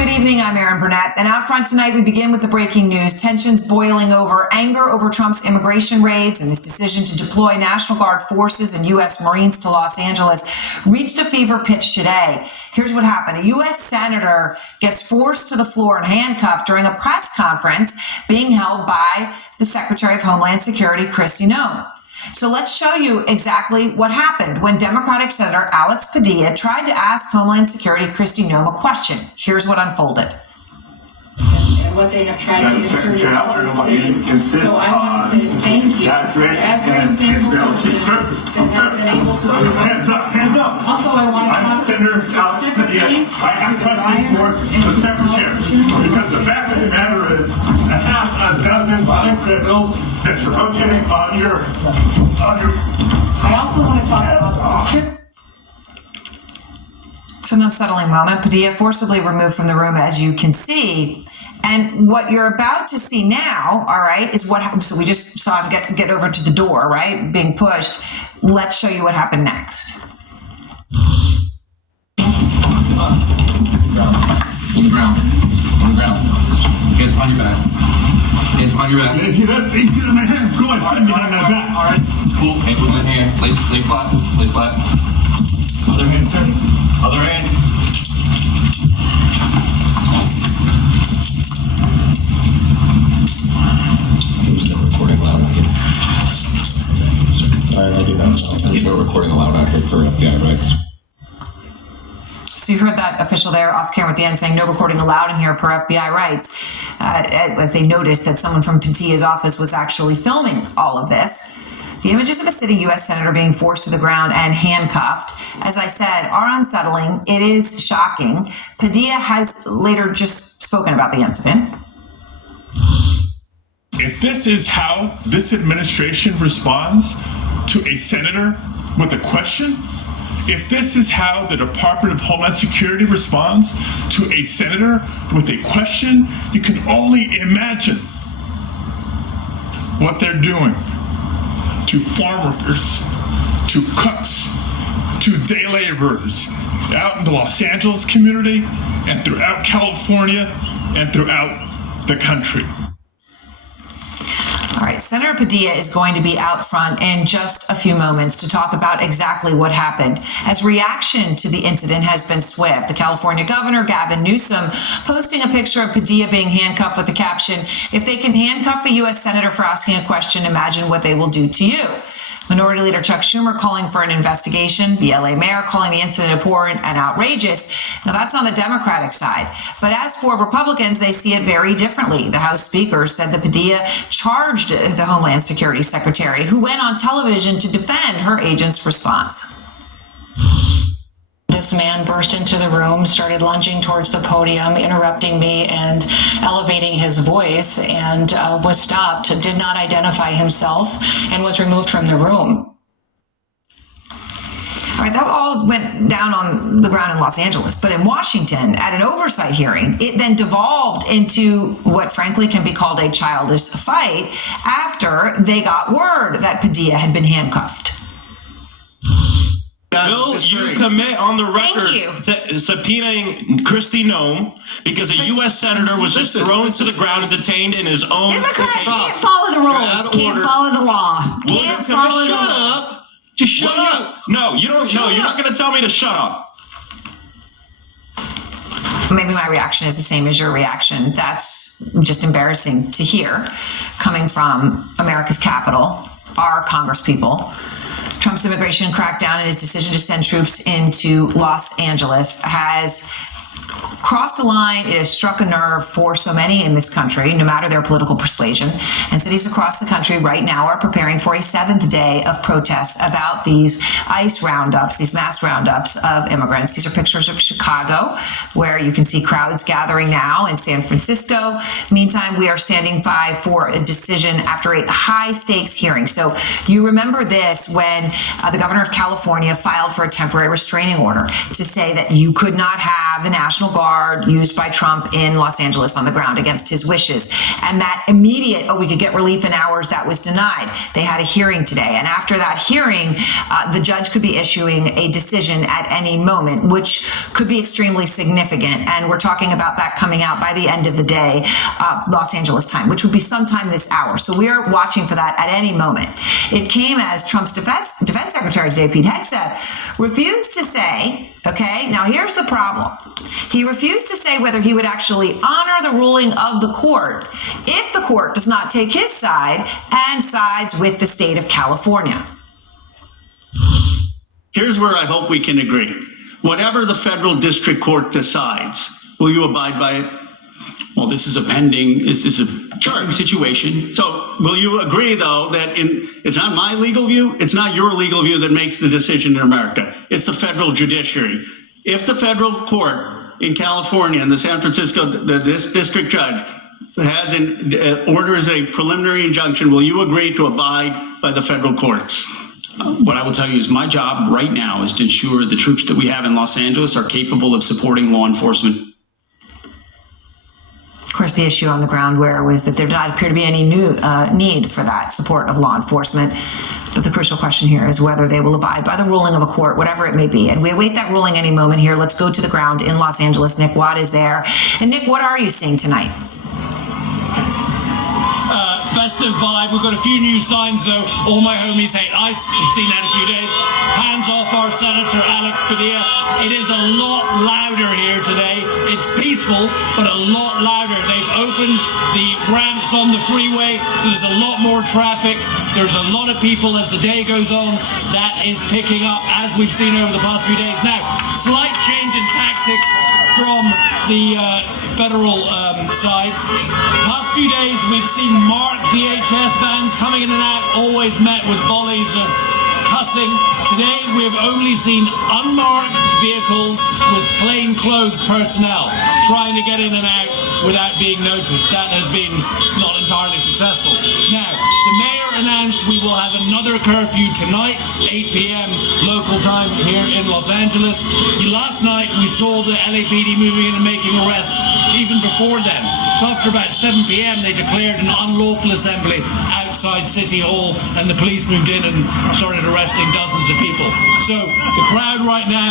Good evening, I'm Erin Burnett, and out front tonight we begin with the breaking news. Tensions boiling over anger over Trump's immigration raids and his decision to deploy National Guard forces and U.S. Marines to Los Angeles reached a fever pitch today. Here's what happened. A U.S. senator gets forced to the floor and handcuffed during a press conference being held by the Secretary of Homeland Security, Kristi Noem. So let's show you exactly what happened when Democratic Senator Alex Padilla tried to ask Homeland Security Kristi Noem a question. Here's what unfolded. And what they have tried to insert in our state. So I want to say thank you to every single person that has been able to do that. Hands up. Also, I want to I'm Senator Alex Padilla. I have questions for the Secretary. Because the fact of the matter is, a half a dozen violent criminals that you're rotating on your... I also want to talk about... It's an unsettling moment. Padilla forcibly removed from the room, as you can see. And what you're about to see now, all right, is what happened. So we just saw him get over to the door, right, being pushed. Let's show you what happened next. On the ground. Hands behind your back. Hands behind your back. If you get my hands, go ahead, put behind my back. All right. Cool. Ankle in hand. Lay flat. Lay flat. Other hand, sir. Other hand. They're recording loud out here. I do not know. I think they're recording loud out here for FBI rights. So you heard that official there off camera at the end saying no recording allowed in here per FBI rights, as they noticed that someone from Padilla's office was actually filming all of this. The images of a sitting U.S. senator being forced to the ground and handcuffed, as I said, are unsettling. It is shocking. Padilla has later just spoken about the incident. If this is how this administration responds to a senator with a question, if this is how the Department of Homeland Security responds to a senator with a question, you can only imagine what they're doing to farm workers, to cooks, to day laborers out in the Los Angeles community and throughout California and throughout the country. All right, Senator Padilla is going to be out front in just a few moments to talk about exactly what happened. As reaction to the incident has been swift, the California governor, Gavin Newsom, posting a picture of Padilla being handcuffed with the caption, "If they can handcuff a U.S. senator for asking a question, imagine what they will do to you." Minority Leader Chuck Schumer calling for an investigation. The LA mayor calling the incident abhorrent and outrageous. Now that's on the Democratic side. But as for Republicans, they see it very differently. The House Speaker said that Padilla charged the Homeland Security Secretary, who went on television to defend her agent's response. This man burst into the room, started lunging towards the podium, interrupting me and elevating his voice, and was stopped, did not identify himself, and was removed from the room. All right, that all went down on the ground in Los Angeles, but in Washington, at an oversight hearing, it then devolved into what frankly can be called a childish fight after they got word that Padilla had been handcuffed. Will you commit on the record to subpoenaing Kristi Noem because a U.S. senator was just thrown to the ground and detained in his own... Democrats can't follow the rules, can't follow the law, can't follow the law. Just shut up. No, you don't. No, you're not going to tell me to shut up. Maybe my reaction is the same as your reaction. That's just embarrassing to hear coming from America's capital, our congresspeople. Trump's immigration crackdown and his decision to send troops into Los Angeles has crossed a line. It has struck a nerve for so many in this country, no matter their political persuasion. And cities across the country right now are preparing for a seventh day of protests about these ICE roundups, these mass roundups of immigrants. These are pictures of Chicago, where you can see crowds gathering now, in San Francisco. Meantime, we are standing by for a decision after a high-stakes hearing. So you remember this when the governor of California filed for a temporary restraining order to say that you could not have the National Guard used by Trump in Los Angeles on the ground against his wishes. And that immediate, we could get relief in hours, that was denied. They had a hearing today. And after that hearing, the judge could be issuing a decision at any moment, which could be extremely significant. And we're talking about that coming out by the end of the day, Los Angeles time, which would be sometime this hour. So we are watching for that at any moment. It came as Trump's defense secretary today, Pete Hegseth, refused to say, okay, now here's the problem. He refused to say whether he would actually honor the ruling of the court if the court does not take his side and sides with the state of California. Here's where I hope we can agree. Whatever the federal district court decides, will you abide by it? Well, this is a pending situation. So will you agree, though, that it's not my legal view, it's not your legal view that makes the decision in America. It's the federal judiciary. If the federal court in California and the San Francisco district judge orders a preliminary injunction, will you agree to abide by the federal courts? What I will tell you is my job right now is to ensure the troops that we have in Los Angeles are capable of supporting law enforcement. Of course, the issue on the ground was that there did not appear to be any new need for that support of law enforcement. But the crucial question here is whether they will abide by the ruling of a court, whatever it may be. And we await that ruling any moment here. Let's go to the ground in Los Angeles. Nick Watt is there. And Nick, what are you seeing tonight? Festive vibe. We've got a few new signs though. All my homies hate ICE. We've seen that in a few days. Hands off our Senator Alex Padilla. It is a lot louder here today. It's peaceful, but a lot louder. They've opened the ramps on the freeway, so there's a lot more traffic. There's a lot of people as the day goes on. That is picking up as we've seen over the past few days. Now, slight change in tactics from the federal side. Past few days we've seen marked DHS vans coming in and out, always met with volleys of cussing. Today we have only seen unmarked vehicles with plainclothes personnel trying to get in and out without being noticed. That has been not entirely successful. Now, the mayor announced we will have another curfew tonight, 8 p.m. local time here in Los Angeles. Last night we saw the LAPD moving in and making arrests even before then. So after about 7 p.m. they declared an unlawful assembly outside City Hall and the police moved in and started arresting dozens of people. So the crowd right now